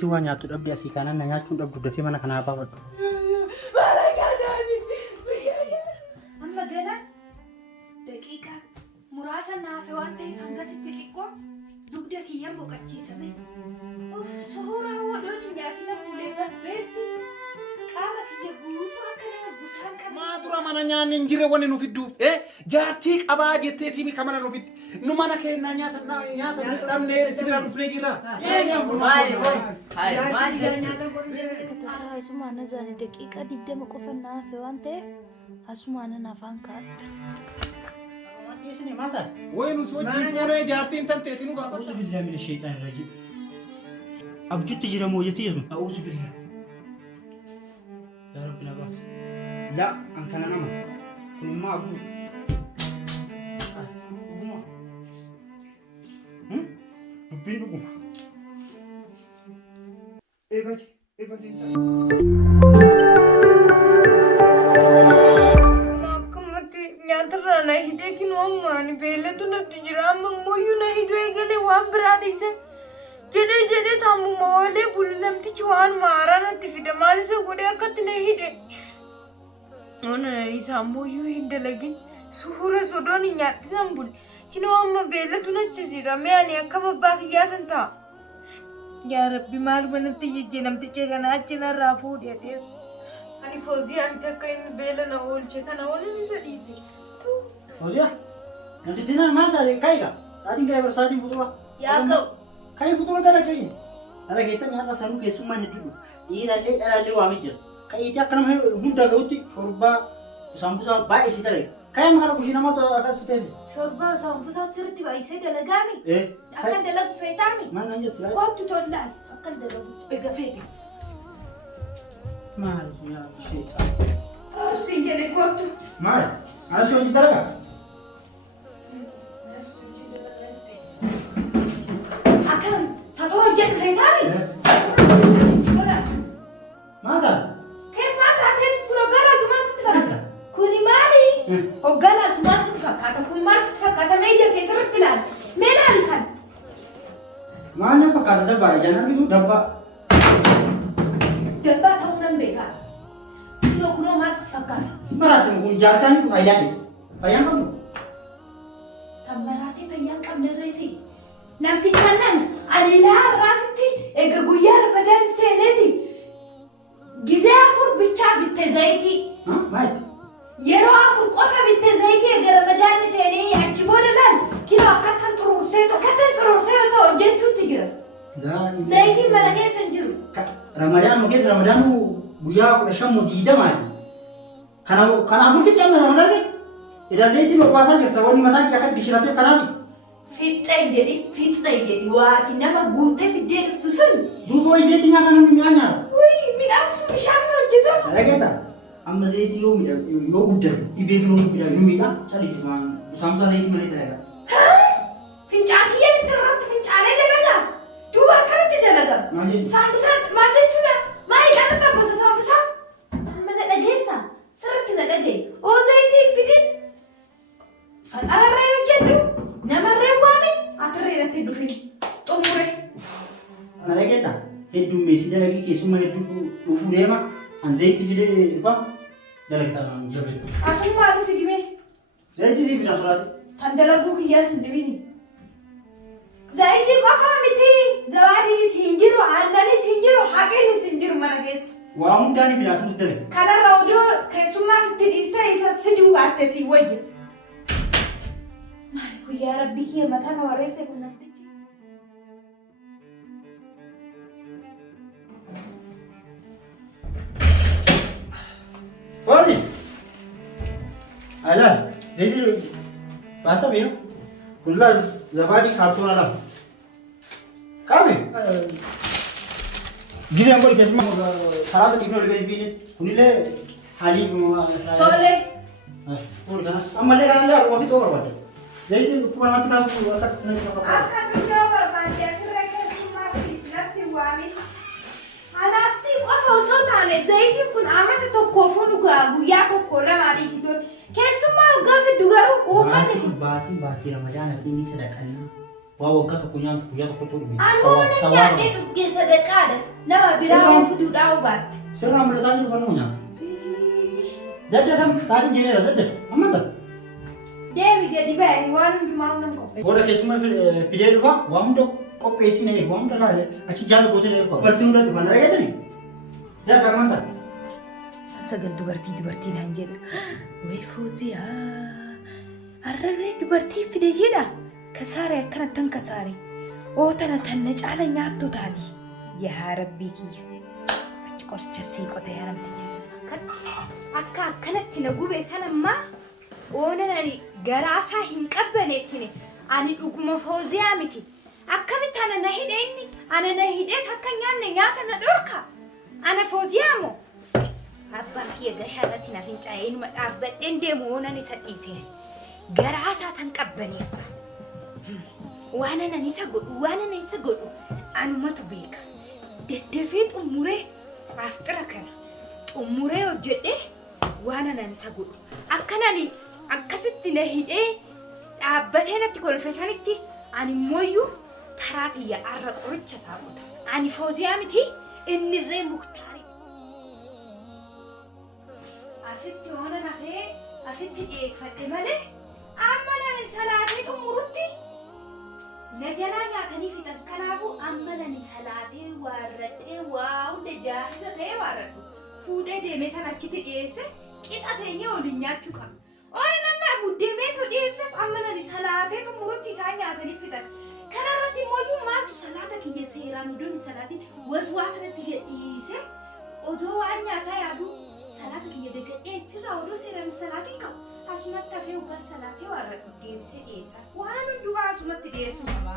Obboleettii waa nyaattu dhabde asii kanan na nyaachuun dhabdu dafee mana kanaa baafadhu. Amma gana daqiiqaa muraasa naafe waan ta'eef hangasitti xiqqoo dugda kiyyan boqachiisame. Suuraa waddoon nyaatina bulee beelti qaama kiyya guutuu akka nama busaan qabu. Maa dura mana nyaanni hin jirre wanni nuuf idduuf jaartii qabaa jetteetii mi kamana nuuf iddi nu mana keenyaa nyaata dhabnee sirraa dhufnee jirra. Tasaa asumaan azaan daqiiqaa 20 qofa naafe waan ta'eef asumaan afaan kaadha. Waynu sochii fuudhee jaartiin tanteeti nu gaafata. A'uuzu billahi mina shayxaani rajiim. Abjuutti jira moo jettee jirtu? A'uuzu billahi. Yaa Rabbi na baas. La an kana nama. Kunimmaa abjuu. Dubbiin dhuguma. Akkamatti nyaatarraa na hidhee kinoommaani beellatu natti jira amma immoo na hidhuu eegalee waan biraa dhiise jedhee tammuma oolee bulu namtichi waan maaraa natti fida maal isa godhee akkatti na hidhe ona isaan booyyuu hin dalagin suura sodoon hin nyaattinan bule kinoo amma beellatu nachi jira mee ani akka babbaa kiyyaatan ta'a. Yaa Rabbi maal manatti jijjee namticha kana achi narraa fuudhee teessu. Ani Fooziyaa miti akka inni beela na oolche kana oolin isa dhiiste. Fooziyaa? Namtichi naan maal taate ka'iga? Saatiin ga'ee barsaatiin fuuldura. Yaa ka'u. Ka'ii fuuldura dalagee. Dalageettan nyaata sanuu keessummaan hedduudha. Dhiirallee dhalaallee waamee jira. Ka'iitii akka nama hunda ga'utti shorbaa saambusaa baay'ee si dalage. Ka'ii maal kushii namaatu akkas teesse. Shorbaa saambusaa sirriitti baay'isee dalagaami. Akka dalagu feetaami. Maal naan jettu laata? Kootu tollaan akka dalagu eega feete. Maal yaa ishee? Kootu siin jedhe kootu. Maal? Alas hojii dalagaa? Akkan fatoo hojjedhu feetaami. Maal ta'a? Keef maal taatee kun hogganaa dhumaan sitti fakkaata. Kuni maali? Hogganaa dhumaan sitti fakkaata. Kun maal sitti fakkaata? Mee ija keessatti ilaali. Mee ilaali kan? Maal na fakkaata dabbaadha? Jaan argitu dabbaa. Dabbaa ta'uu nan beekaa. Kunoo maal sitti fakkaata? Maraatuma kun jaartaan kun fayyaan fayyaan qabu. Kan maraatee fayyaan qabnerreesi. Namticha nan ani laarraatitti eega guyyaa Ramadaan seeneeti. Gizee afur bichaa bitte zayitii. Maal? Yeroo afur qofa bitte zayitii eega Ramadaan seenee achi booda laal kinoo akkattan xuruursee yoo ta'u hojjechuutti jira. Zayitiin mana keessa hin jiru. Ramadaan keessa Ramadaan guyyaa 15 moo 20 maali? Kanaafuu fiixee amma nama darbe. Idaa zayitiin obbaasaa jirta wanni mataa kee akkatti gishirateef kanaafi. Fiixee jedhi waati nama guurtee fiddee dhuftu sun. Duuba wayi zayitii nyaata namni mi'aan nyaata. Midhaan sun bishaan hojjetama. Dhagageeta amma zayitii yoo guddate dhibee biroo nu miidhaa callisima saambusaa zayitii malee dalagaa. Fincaan kiyyaan itti irratti fincaalee dalagaa. Duuba akkamitti dalagaa? Saambusaa maal jechuudha? Maal jedhama gosa saambusaa? Mana dhageessa sirriitti na dhagee. Oo zayitii fidin. Faxararreen hojjedhu namarreen waame atirree irratti dhufin xumure. Dhagageeta heddummeessi dalagii keessummaa hedduu dhufuu deema an zayitii fidee dhufa dalagtaa naan jabeetu. Atummaa dhufi dhimee. Zayitii sii bitaa suraati. Kan dalaguu kiyyaas hin dhibini. Zayitii qofaa miti. Zawaadiinis hin jiru, aannanis hin jiru, haqeenis hin jiru mana keessa. Waa hundaani bilaatuus dalage. Kanarra odoo keessummaa sitti dhiistee isas fiduu baatte si wayya. Maali guyyaa Rabbii kiyya mataa na wareesse kun namtichi. Oye, Alan, jadi bata biar, kulah zabadi kartun alam. Kami, gini aku di Facebook, salah satu ignore lagi ini, kunile hari Tole. Udah, amalnya kan ada, aku itu orang apa? Jadi cuma nanti kamu akan Akan mencoba baca mereka semua nanti wamis. Anasi qofa osoo taane zayitiin kun amata tokkoof dhugaa guyyaa tokko lama dhiisitoon keessumaa gaafa dhugaru uummanni kun baatii Ramadaan inni sadaqannaa waa waggaa tokko nyaatu guyyaa tokkotti dhume. Amoon nyaatee dhuggee sadaqaadha. Nama biraa fiduudhaa hubaatte. Sirnaan mul'ataa jiru kan nyaata. Dadda kam saatiin jedheera dadda ammata. Deemi gadi ba'anii waan hundumaa nan qophee. Booda keessuma fidee dhufa waa hunda qopheessine waa hunda laale achi jaala gootee dheeraa qaba. Dubartii hunda dhufan argatanii. Dadda ammata. Sagal dubartii naan jedha. Way Fooziyaa. Hararree dubartii fide jedha. Kasaare akkanattan kasaare. Ootana tanna caala nyaattu taati. Yaa Rabbii kiyya. Achi qoricha sii qotee yaa namticha. Akka akkanatti na gube kanammaa oonan ani garaasaa hin qabbaneessine ani dhuguma Fooziyaa miti. Akkamitti ana na hidhe inni ana na hidheet akka nyaanne nyaata na dhorka. Ana Fooziyaa moo? Abbaa kiyya gashaarratti na fincaa'ee inuma dhaabbadheen deemu oonan isa dhiisee. Garaasaa tan qabbaneessa. Waan ana isa godhu anumatu beeka. Daddafee xummuree afxira kana xummuree hojjedhee waan ana isa godhu. Akkanani akkasitti na hidhee dhaabbatee natti kolfe sanitti ani immoo karaa tiyya arra qoricha isaa qota. Ani Fooziyaa miti innirree Muktaarii. Asitti waan nafee asitti dhiyeeffadhe malee amma nani salaatee xumurutti na jalaa nyaatanii fixan. Kanaafuu amma nani salaatee waarradhee waa hunda jaarsa ta'ee waarradhu. Fuudhee deemee kan achitti dhiyeesse qixa teenyee waliin nyaachuu qaba. Ooni nama buddeemee too dhiyeesseef amma nani salaatee xumurutti isaan nyaatanii fixan. Kanarratti immoo maaltu salaata kiyya seeraan odoon salaatiin waswaasanatti gadhiise odoo waan nyaataa yaadu salaata kiyya dagadhee achirraa odoo seeraan salaatiin qabu. Asumatti hafee uffata salaatee waarradhu deebisee dhiyeessa. Waan hundumaa asumatti dhiyeessuu qaba.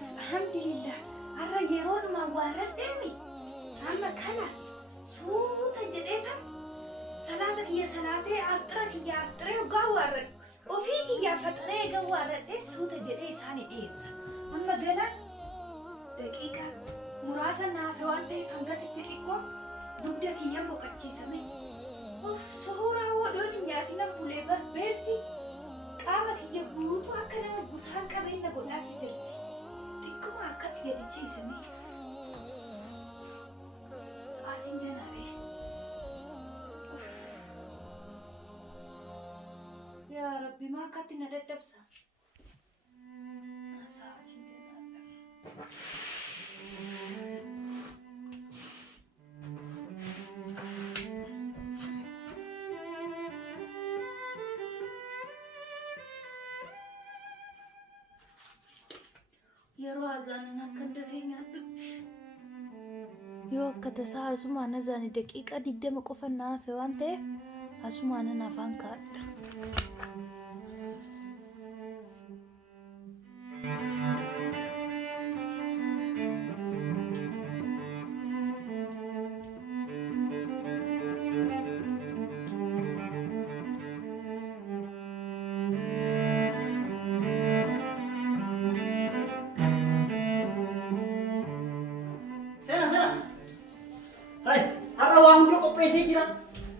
Alhamdulillah. Arra yeroon waarradheemi. Amma kanas suuta jedheetan salaata kiyya salaatee aftira kiyya aftiree hoggaa waarradhu. Ofii kiyya faxaree egaa waarradhee suuta jedhee isaanii dhiyeessa. Amma gana daqiiqa muraasa naafe waan ta'eef hangasitti xiqqoo dugda kiyya boqachiisame. Suuraa wadoon hin nyaatiin bulee barbeerti qaama kiyya guutuu akka nama busaan qabeenya godhaati jirti. Xiqquma akkatti gadi ciisame. Sa'aatiin ganaadhe. Yaa Rabbi maa akkatti na dadhabsa. Sa'aatiin ganaadhe. Yeroo azaanan akka dafee nyaadhutti yoo akka tasaa asumaan azaani daqiiqaa 20 qofa naafe waan ta'eef asumaan afaan kaadha.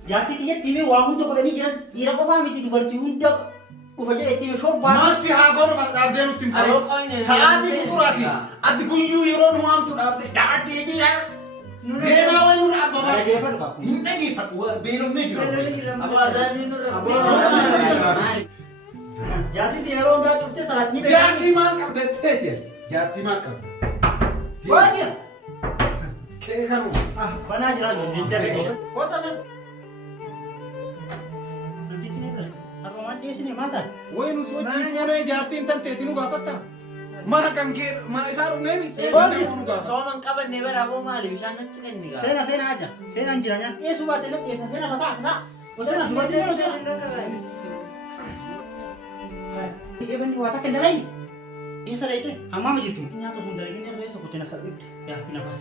Jaartii tiyyatti himee waa hunda godhanii jiran dhiira qofaa miti dubartii hunda dhufa jedhetti himee shorbaa. Maasi haa goonu fas dhaabdee nutti hin ta'e. Sa'aatii fuulduraati. Ati guyyuu yeroo nu waamtu dhaabdee dhaabdee jira. Seenaa waan nurra abbamaa. Hin dhageeffadhu beelofnee jira. Jaartii yeroo hundaa cuftee salaatni beekaa. Jaartii maal qabdattee jedhe. Jaartii maal qabda. Baay'ee. Kee kanuma. Banaa jira lolli daree. Kota sana. Dhiyeessine maal taate? Wayi nu sochii fuudhee jaartiin tanteeti nu gaafatta. Mana kan kee mana isaa dhufnee mi? Sooman qabannee bara aboo maali bishaan natti kenni gaa. Seena aja. Seenaan jira nyaan. Dhiyeessuu baate natti dhiyeessa. Seena tataa. وسنا دبرتي وسنا إيبن واتك دلائي إيه سريته أمام جيتو نيا تو سندري نيا تو سكوتنا سلبت يا بنا باس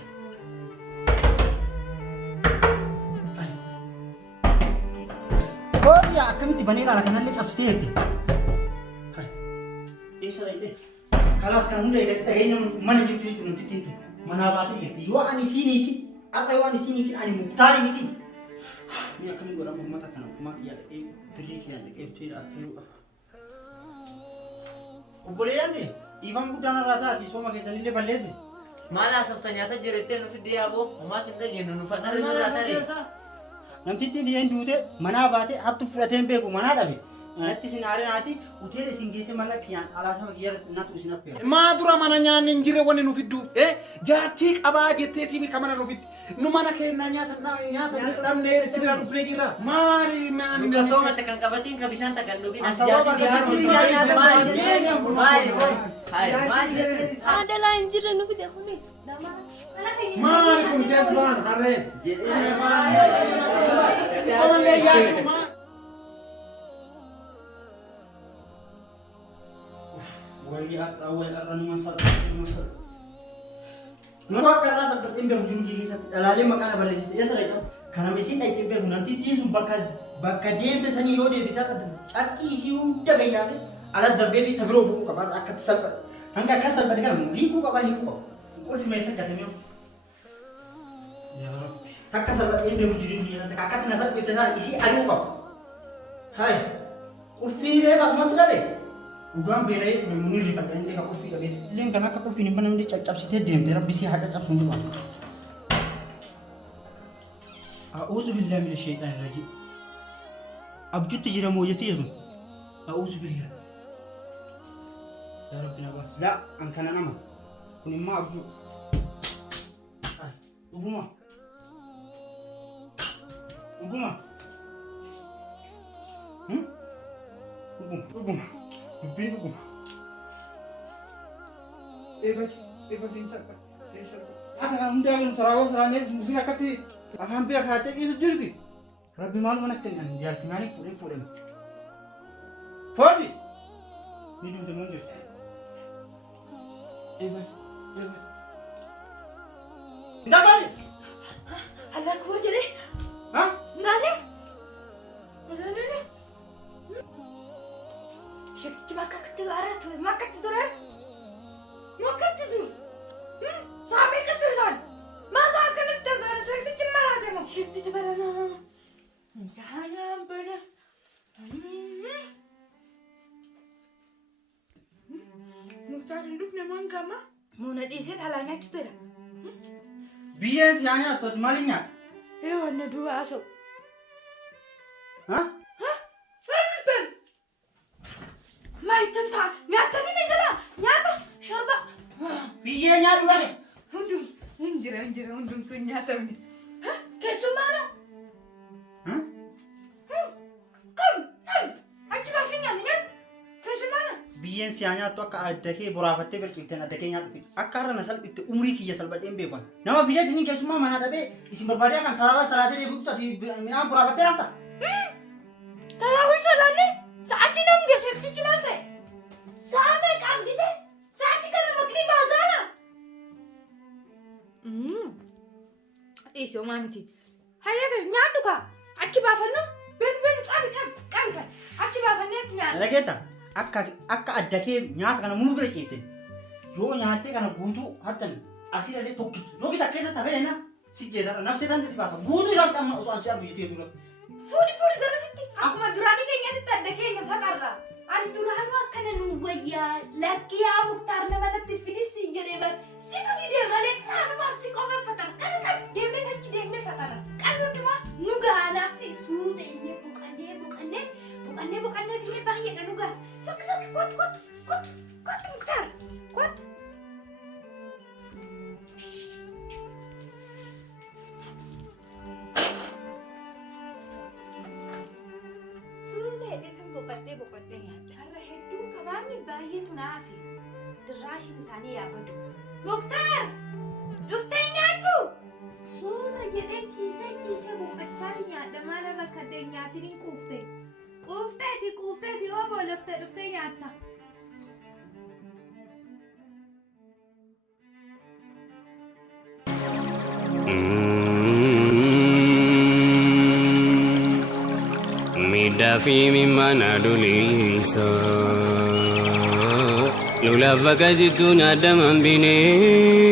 Oh ya kami tibani la kanan le chapste irti hai إيه سريته خلاص كان هنده يتغير من جيتو يجون تتينتو مناباتي يتي يو أني سينيكي أكيد أني سينيكي أني مختاري ميتي نيا كمي غورا مما تكنا ما يا إيه بريك يا لك إيه تير أفيرو وبوليان دي إيفان بدانا راتا دي سوما كيساني لي بالليزي ما لا سفتني أتا جريتين في الديابو وما سنتا جنون فتار جراتاري namtitti diyan duute manaa baate hattu fudhateen beeku manaa dhabe natti sin arenaati uteele sin geesse mala kiyaan alaasama kiyyarratti natu isin affeera maa dura mana nyaanni hin jirre wanni nu fidduuf jaartii qabaa jetteetii mika mana nu fiddi nu mana keennaa nyaata dhabnee sirraa dhufnee jirra maali maani Nuka sooma takkan qabatiin ka bishaan takkan dhugin as Asababa jaartii Adalah anjir nu fide khuni. maali kun jasbaan harreen jedhee maali komalee yaadu maa wali awal arran masal nama karena sampai timbe ujung gigi satu dalale makana balik ya salah itu karena mesin naik timbe nanti tim bakka deemte sanii yoo deebita carqii isii hunda gayyaase ala darbee bi tabiroo fuudhuu qaba akkatti salpha hanga akka salphate kana hiikuu qaba qulfi meeshaa gatamee takka salphatee beeku jiruun ni takka akkatti na salphifte sana isii ari'uu qaba hai qulfiin illee basumatti dhabe dhugaan beela'ee ture munii rifadha illee ka qulfii qabee illeen kan akka qulfiin hin banamne caccabsitee deemte rabbi isii haa caccabsu hin dhumaan أعوذ بالله من الشيطان الرجيم أبجد تجرى موجتي أعوذ بالله يا رب نبا لا أنك أنا نما كن ما أبجد أبوما أبوما أبوما بين أبوما إيه بس إنسان هذا هم داعين سراوس راني مسنا كتي أفهم بيا خاتك إيه تجري ربي مالو منك تنين جالس ماني فورين فوزي نيجي تمون جس إيه بس إنت باي هلا كور جري ها ناني ناني شفت ما كنت عارف ما كنت ترى ما كنت تقول سامي كنت تقول ما ساكن التزار شفت كم مرة ما شفت تبرنا كلام برا مختار ندفن من كما مونا ديسيت هلا ما تطير بيس يعني أتود مالينيا ايوه ندوا اسو ها فرنستن ما يتنتا نياتني نجلا نياتا شربا بيا نيا دوله هندم انجرا هندم تو نياتا ها كيسو مانو ها كم أنت ما فيني أمين كيسو مانو بيا سيانيا تو كأدكي برافتة بالكتير أدكي نيا تفيد أكارا نسال بيت عمري كي يسال بدين بيبان نما بيا تني كيسو ما مانا تبي اسم برباديا كان ثلاثة سلاطة ريبوت تاتي منا برافتة رانتا تراوي سلاني ساعتي نوم جسر تجمعته سامي كاز جيته ساعتي كنا مكني بازانا إيشو مامتي هيا ده نياتو كا أتشي بافنو بين كم أتشي بافنو نيات Nageta akka addakee nyaata kana munu bira ceete yoo nyaatee kana guutuu hattan asirra tokkichi yoo kita keessa tafee na si jeesara nafsee tan si baasa guutuu isaa qabna osoo ansi argu jetee dura. Fuudhi gara sitti akkuma duraanii keenyatti adda keenya faqarra ani duraanuu akkana nu wayyaa lakkii yaa muktaar nama natti fidisi jedhee bar situ didee malee anumaaf si qofa faqara kan deemnee tachi deemnee faqara kan hundumaa nu gaanaaf si suutee bukanee sini baay'eedha nu gaana sakki kottu muktaar kottu. boqodhee nyaadde har'a hedduu qabaanni baay'eetu naafi dirraashin isaanii yaabadu muktaar dhuftee nyaattu suuta jedhee ciisee boqochaati nyaadha maalirra kaddee nyaati Atiriin quuftee. Quufteeti obbo laftee nyaatta. Midhafi mimana dulisa lula vakazi tunadaman binesa